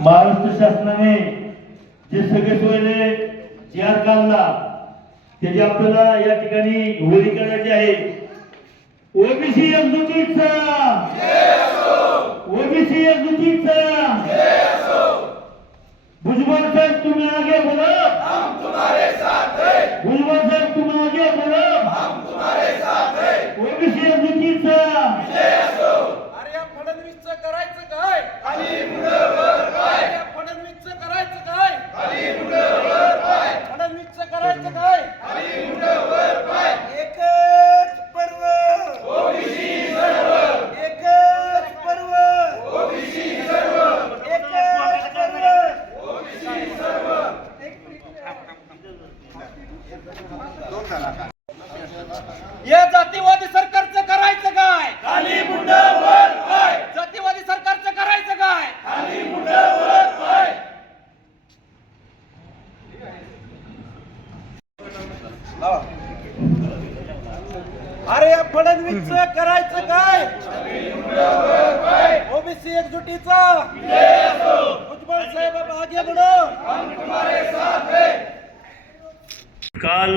महाराष्ट्र शासनाने जे सगळे जी आर काढला त्याची आपल्याला या ठिकाणी होळी करायची आहे. ओबीसी एकजुटीचा. ओबीसी एकजुटीचा. भुजबळ साहेब तुम्ही आगे बोलो. भुजबळ साहेब तुम्ही आगे बोलो. ओबीसी एकजुटीचा. अरे या फडणवीसचं करायचं काय अरे या फडणवीसचं करायचं काय फडणवीसचं करायचं काय एकच पर्व एकच पर्व एकच पर्व या जातीवादी सरकारचं करायचं काय खाली मुंड वर पाय जातीवादी सरकारचं करायचं काय खाली मुंड वर पाय अरे या फडणवीसचं करायचं काय? ओबीसी एकजुटीचा? भुजबळ साहेब अब आगे बढो. काल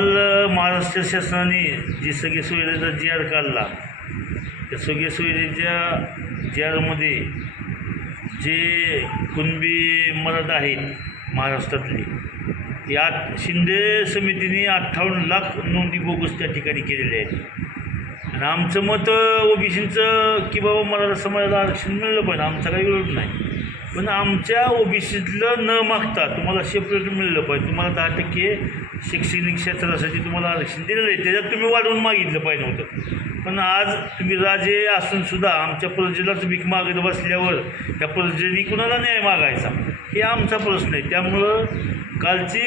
महाराष्ट्र शासनाने जी सगळी सुविधेचा जी आर काढला त्या सगळ्या सुविधेच्या जी आरमध्ये जे कुणबी मदत आहेत महाराष्ट्रातली यात शिंदे समितीने अठ्ठावन्न लाख नोंदी बोगस त्या ठिकाणी केलेले आहेत. आणि आमचं मत ओबीसीचं की बाबा मराठा समाजाला आरक्षण मिळलं पाहिजे आमचा काही विरोध नाही. पण आमच्या ओबीसीतलं न मागता तुम्हाला सेपरेट मिळलं पाहिजे तुम्हाला दहा टक्के शैक्षणिक क्षेत्रासाठी तुम्हाला आरक्षण दिलेलं आहे. त्याच्यात तुम्ही वाढवून मागितलं पाहिजे होतं पण आज तुम्ही राजे असून सुद्धा आमच्या प्रजेलाच भीक मागत बसल्यावर त्या प्रजेने कुणाला न्याय मागायचा? हे आमचा प्रश्न आहे. त्यामुळं कालची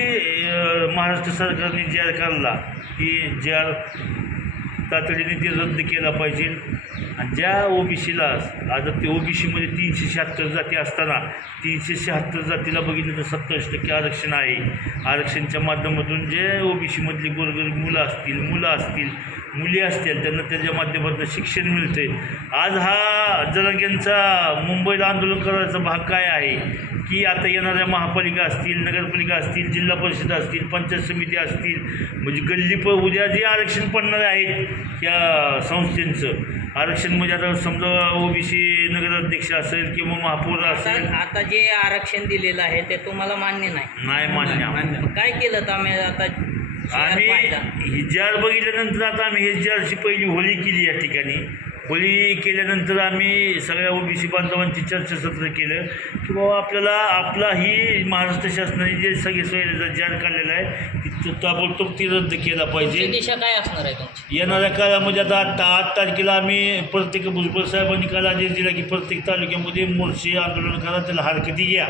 महाराष्ट्र सरकारने जे आर काढला की जे आर तातडीने ते रद्द केला पाहिजे. आणि ज्या ओबीसीला आता ते ओबीसीमध्ये तीनशे शहात्तर जाती असताना तीनशे शहात्तर जातीला बघितलं तर सत्तावीस टक्के आरक्षण आहे. आरक्षणच्या माध्यमातून जे ओबीसीमधली गोरगरीब मुलं असतील मुलं असतील मुली असतील त्यांना त्याच्या माध्यमातून शिक्षण मिळते आज हा जरांग्यांचा मुंबईला आंदोलन करायचा भाग काय आहे? की आता येणाऱ्या महापालिका असतील नगरपालिका असतील जिल्हा परिषद असतील पंचायत समिती असतील म्हणजे गल्ली प उद्या जे आरक्षण पडणारे आहेत या संस्थेचं आरक्षण म्हणजे आता समजा ओबीसी नगराध्यक्ष असेल किंवा महापौर असेल. आता जे आरक्षण दिलेलं आहे ते तुम्हाला मान्य नाही. नाही मान्य मग काय केलं तर आम्ही आता आम्ही पाहिला. ही जार बघितल्यानंतर आता आम्ही हे जारची पहिली होळी केली या ठिकाणी. होळी केल्यानंतर आम्ही सगळ्या ओबीसी बांधवांची चर्चासत्र केलं की बाबा आपल्याला आपला ही महाराष्ट्र शासनाने जे सगळे सोयीचा जार काढलेला आहे ती तो ताबडतोब ती रद्द केला पाहिजे. दिशा काय असणार आहे तुमची? येणाऱ्या काळामध्ये आता आठ आठ तारखेला आम्ही प्रत्येक भुजबळ साहेबांनी काल आदेश दिला की प्रत्येक तालुक्यामध्ये मोर्चे आंदोलन करा त्याला हरकती घ्या.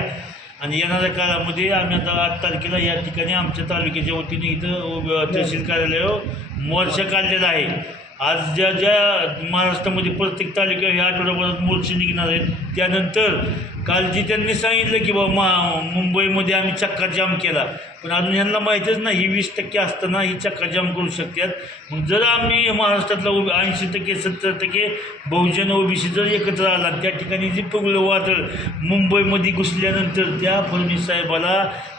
आणि येणाऱ्या काळामध्ये आम्ही आता आठ तारखेला या ठिकाणी आमच्या तालुक्याच्या वतीने इथं तहसील कार्यालयावर मोर्चा काढलेला आहे. आज ज्या ज्या महाराष्ट्रामध्ये प्रत्येक तालुक्या ह्या आठवड्याभरात मोर्चे निघणार आहेत त्यानंतर काल जी त्यांनी सांगितलं की बाबा मा मुंबईमध्ये आम्ही चक्का जाम केला. पण अजून यांना माहीतच नाही ही वीस टक्के असताना ही चक्का जाम करू शकतात. मग जर आम्ही महाराष्ट्रातला ऐंशी टक्के सत्तर टक्के बहुजन ओबीसी जर एकत्र आला त्या ठिकाणी जी पगलं वादळ मुंबईमध्ये घुसल्यानंतर त्या फडणवीस साहेबाला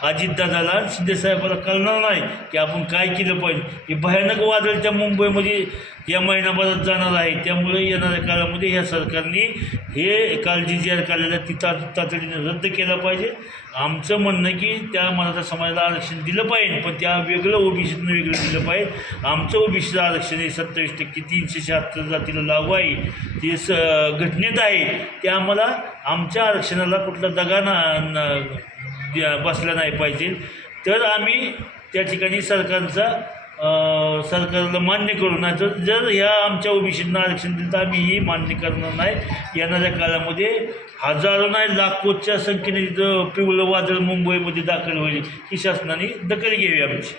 अजितदादाला शिंदे कळणार नाही की आपण काय केलं पाहिजे. हे भयानक वादळ त्या मुंबईमध्ये या महिनाभरात जाणार आहे. त्यामुळे येणाऱ्या काळामध्ये ह्या सरकारने हे काळजी जी जी काढलेलं ती ता तातडीने रद्द केलं पाहिजे. आमचं म्हणणं की त्या मराठा समाजाला आरक्षण दिलं पाहिजे पण त्या वेगळं ओबीसीतनं वेगळं दिलं पाहिजे. आमचं ओबीसीचं आरक्षण हे सत्तावीस टक्के तीनशे शहात्तर जातीला लागू आहे. ते स घटनेत आहे. ते आम्हाला आमच्या आरक्षणाला कुठला दगा ना न- द्या- बसला नाही पाहिजे. तर आम्ही त्या ठिकाणी सरकारचा सरकारला मान्य करू नाही तर जर ह्या आमच्या ओबीसींना आरक्षण दिलं तर आम्ही ही मान्य करणार नाही. येणाऱ्या काळामध्ये हजारो नाही लाखोच्या संख्येने तिथं पिवळं वादळ मुंबईमध्ये दाखल होईल. ही शासनाने दखल घ्यावी आमची.